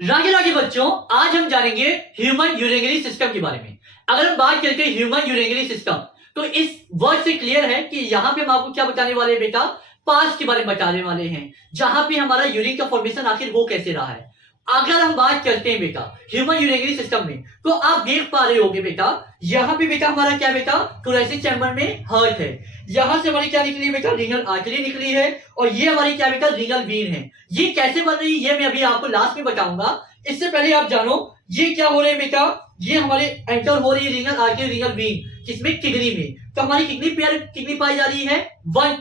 रागे रागे बच्चों, आज हम जानेंगे ह्यूमन यूरिनरी सिस्टम के बारे में। अगर हम बात करते हैं ह्यूमन यूरिनरी सिस्टम, तो इस वर्ड से क्लियर है कि यहाँ पे हम आपको क्या बताने वाले हैं बेटा, पास्ट के बारे में बताने वाले हैं, जहां पे हमारा यूरिन का फॉर्मेशन आखिर वो कैसे रहा है। अगर हम बात करते हैं बेटा ह्यूमन यूरिनरी सिस्टम में, तो आप देख पा रहे होगे बेटा, यहाँ पे बेटा हमारा क्या बेटा, थोरेसिक चैम्बर में हार्ट है, यहां से हमारी क्या निकली है बेटा, रीनल आर्टरी निकली है, और ये हमारी क्या बेटा, रीनल वीन है। ये कैसे बन रही है ये मैं अभी आपको लास्ट में बताऊंगा। इससे पहले आप जानो ये क्या हो रहा है बेटा, ये हमारे एंटर हो रही है रीनल आर्टरी रीनल वीन, किसमें, किडनी में। तो हमारी किडनी पाई जा रही है, वन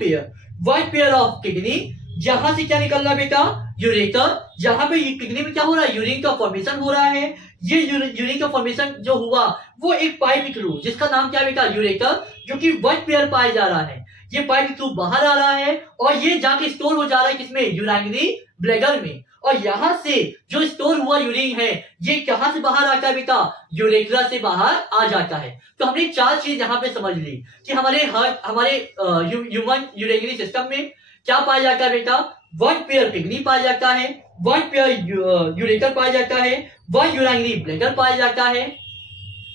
पेयर ऑफ किडनी। जहां से क्या निकल रहा है बेटा, यूरेटर। जहां पे किडनी में क्या हो रहा है, यूरिन का फॉर्मेशन हो रहा है। ये यूरिन का फॉर्मेशन जो हुआ वो एक पाइप के थ्रू, जिसका नाम क्या बेटा, यूरेटर, जो कि वन पेयर पाया जा रहा है। ये पाइप के थ्रू बाहर आ रहा है और ये जाके स्टोर हो जा रहा है किसमें, यूरिनरी ब्लैडर में। और यहां से जो स्टोर हुआ यूरिन है, ये कहां से बाहर आता है बेटा, यूरेथ्रा से बाहर आ जाता है। तो हमने चार चीज यहां पे समझ ली कि हमारे ह्यूमन यूरिनरी सिस्टम में क्या पाया जाता है बेटा, वन पेयर किडनी पाया जाता है, वन पेयर यूरेटर पाया जाता है, वन यूरिनरी ब्लैडर पाया जाता है।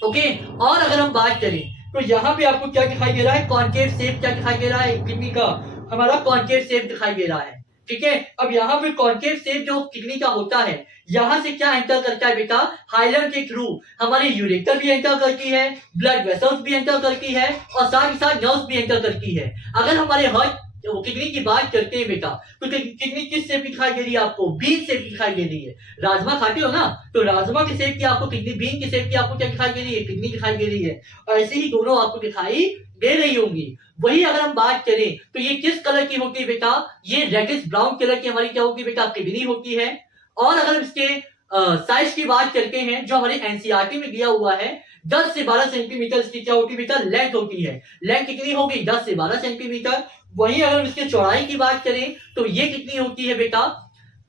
ओके, और अगर हम बात करें तो यहाँ पे आपको क्या दिखाई दे रहा है, कॉन्केव शेप क्या दिखाई दे रहा है, किडनी का हमारा कॉन्केव शेप दिखाई दे रहा है। ठीक है, अब यहाँ पे कॉन्केव शेप जो किडनी का होता है, यहाँ से क्या एंटर करता है बेटा, हाइलम के थ्रू हमारी यूरेटर भी एंटर करती है, ब्लड वेसल्स भी एंटर करती है, और साथ ही साथ नर्व्स भी एंटर करती है। अगर हमारे हार्ट किडनी की बात करते हैं बेटा, तो किडनी किस शेप दिखाई दे रही है आपको, बीन शेप दिखाई दे रही है। राजमा खाते हो ना, तो राजमा के शेप की आपको किडनी, बीन के शेप की आपको क्या दिखाई दे रही है, किडनी दिखाई दे रही है। और ऐसे ही दोनों आपको दिखाई दे रही होंगी। वही अगर हम बात करें तो ये किस कलर की होती है बेटा, ये रेडिश ब्राउन कलर की हमारी क्या होगी बेटा, किडनी होती है। और अगर इसके साइज की बात करते हैं, जो हमारे एनसीईआरटी में दिया हुआ है, 10 से 12 सेंटीमीटर इसकी क्या होती है बेटा, लेंथ होती है। लेंथ कितनी होगी, 10 से 12 सेंटीमीटर। वहीं अगर हम इसकी चौड़ाई की बात करें तो ये कितनी होती है बेटा,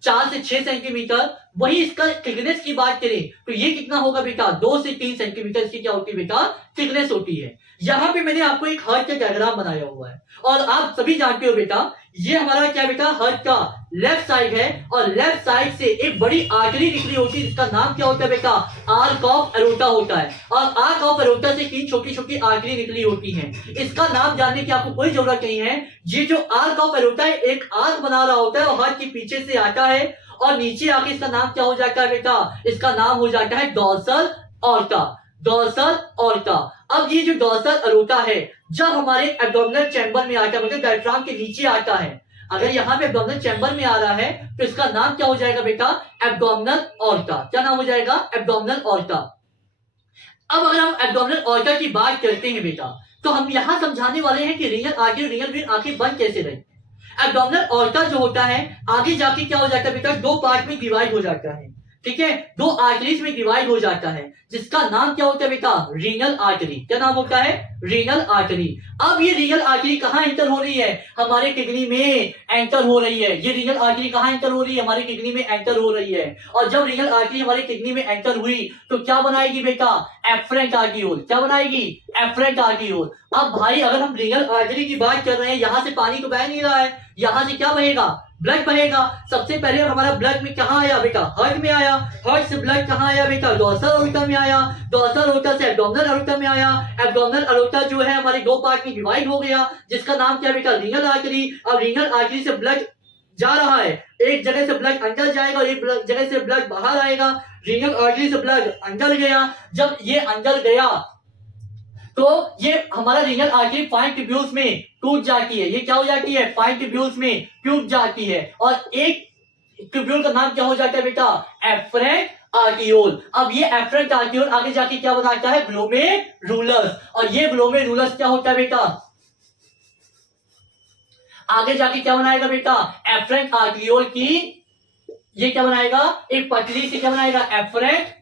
4 से 6 सेंटीमीटर। वही इसका थिकनेस की बात करें तो ये कितना होगा बेटा, 2 से 3 सेंटीमीटर इसकी क्या होती है बेटा, थिकनेस होती है। यहाँ पे मैंने आपको एक हार्ट का डायग्राम बनाया हुआ है, और आप सभी जानते हो बेटा, ये हमारा क्या बेटा, हार्ट का लेफ्ट साइड है, और लेफ्ट साइड से एक बड़ी आर्टरी निकली होती है, जिसका नाम क्या होता है बेटा, आर्क ऑफ एरोटा होता है। और आर्क ऑफ एरोटा से 3 छोटी छोटी आर्टरी निकली होती हैं। इसका नाम जानने की आपको कोई जरूरत नहीं है। ये जो आर्क ऑफ एरोटा है, एक आर्क बना रहा होता है और हार्ट के पीछे से आता है, और नीचे आके इसका नाम क्या हो जाता है बेटा, इसका नाम हो जाता है डॉर्सल ऑर्टा, डॉर्सल ऑर्टा। अब ये जो डॉर्सल अरोटा है, जब हमारे एब्डोमिनल चैम्बर में आता है, मतलब डायफ्राम के नीचे आता है, अगर यहाँ पे एब्डोमिनल चैम्बर में आ रहा है, तो इसका नाम क्या हो जाएगा बेटा, एब्डोमिनल ऑर्टा। क्या नाम हो जाएगा, एब्डोमिनल ऑर्टा। अब अगर हम एब्डोमिनल ऑर्टा की बात करते हैं बेटा, तो हम यहां समझाने वाले हैं कि रीनल आर्टरी रीनल वीन आखिर बन कैसे रही। एब्डोमिनल ऑर्टा जो होता है, आगे जाके क्या हो जाता है बेटा, 2 पार्ट में डिवाइड हो जाता है। ठीक है, 2 आर्टरीज में डिवाइड हो जाता है, जिसका नाम क्या होता है बेटा, रीनल आर्टरी। क्या नाम होता है, रीनल आर्टरी। अब ये रीनल आर्टरी कहां एंटर हो रही है, हमारे किडनी में एंटर हो रही है। ये रीनल आर्टरी कहां एंटर हो रही है, हमारी किडनी में एंटर हो रही है। और जब रीनल आर्टरी हमारे किडनी में एंटर हुई तो क्या बनाएगी बेटा, एफरेंट आर्टियोल। क्या बनाएगी, एफरेंट आर्टियोल। अब भाई अगर हम रीनल आर्टरी की बात कर रहे हैं, यहां से पानी तो बह नहीं रहा है, यहां से क्या बहेगा, ब्लड बहेगा। सबसे पहले हमारा ब्लड में कहां आया बेटा, हार्ट में आया। हार्ट से ब्लड कहां आया बेटा, डॉर्सल अरोटा में आया। डॉर्सल अरोटा से एब्डोमिनल अरोटा में आया। एब्डोमिनल अरोटा जो है हमारे 2 पार्ट में डिवाइड हो गया, जिसका नाम क्या बेटा, रीनल आर्टरी। अब रीनल आर्टरी से ब्लड जा रहा है, एक जगह से ब्लड अंदर जाएगा और एक जगह से ब्लड बाहर आएगा। रीनल आर्टरी से ब्लड अंदर गया, जब ये अंदर गया तो ये हमारा रीनल आर्टरी फाइन ट्यूब्यूल्स में टूट जाती है। ये क्या हो जाती है, फाइन ट्यूब्यूल्स में टूट जाती है, और एक ट्यूब्यूल का नाम क्या हो जाता है बेटा, एफरेंट आर्टियोल। अब ये एफरेंट आर्टियोल आगे जाके क्या बनाता है, ग्लोमेरुलस। और ये ग्लोमेरुलस क्या होता है बेटा, आगे जाके क्या बनाएगा बेटा, एफरेंट आर्टियोल की ये क्या बनाएगा, एक पतली से क्या बनाएगा, एफरेंट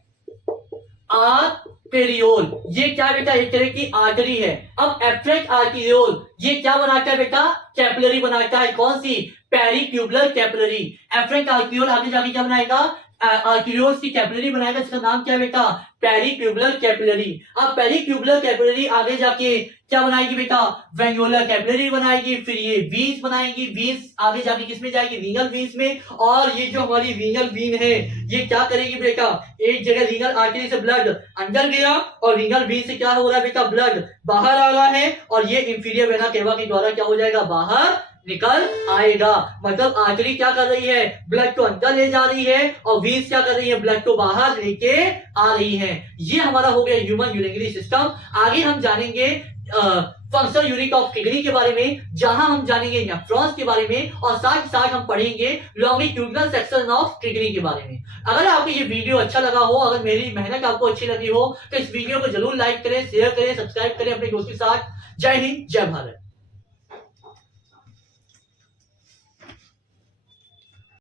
आर्टेरियोल। ये क्या बेटा, एक तरह की आर्टरी है। अब एफरेंट आर्टेरियोल ये क्या बनाता है बेटा, कैपिलरी बनाता है। कौन सी, पेरिट्यूबुलर कैपिलरी। एफरेंट आर्टेरियोल आगे जाके क्या बनाएगा, आर्टरियोल्स की कैपिलरी बनाएगा, इसका नाम क्या है बेटा, पेरिक्यूबुलर कैपिलरी। अब पेरिक्यूबुलर कैपिलरी आगे जाके क्या बनाएगी बेटा, वेन्युलर कैपिलरी बनाएगी, फिर ये वीन्स बनाएगी, वीन्स आगे जाके किसमें जाएगी, रीनल वीन्स में। और ये जो हमारी रीनल वीन है ये क्या करेगी बेटा, एक जगह रीनल आर्टरी से ब्लड अंदर गया और रीनल वीन से क्या हो रहा है बेटा, ब्लड बाहर आ रहा है और ये इंफीरियर वेना केवा के द्वारा क्या हो जाएगा, बाहर निकल आएगा। मतलब आर्टरी क्या कर रही है, ब्लड को अंदर ले जा रही है और वीन्स क्या कर रही है, ब्लड को बाहर लेके आ रही है। ये हमारा हो गया ह्यूमन यूरिनरी सिस्टम। आगे हम जानेंगे फंक्शनल यूनिट ऑफ किडनी के बारे में, जहां हम जानेंगे नेफ्रॉन्स के बारे में और साथ ही साथ हम पढ़ेंगे लॉन्गिट्यूडिनल सेक्शन ऑफ किडनी के बारे में। अगर आपको ये वीडियो अच्छा लगा हो, अगर मेरी मेहनत आपको अच्छी लगी हो तो इस वीडियो को जरूर लाइक करें, शेयर करें, सब्सक्राइब करें अपने दोस्त के साथ। जय हिंद, जय भारत।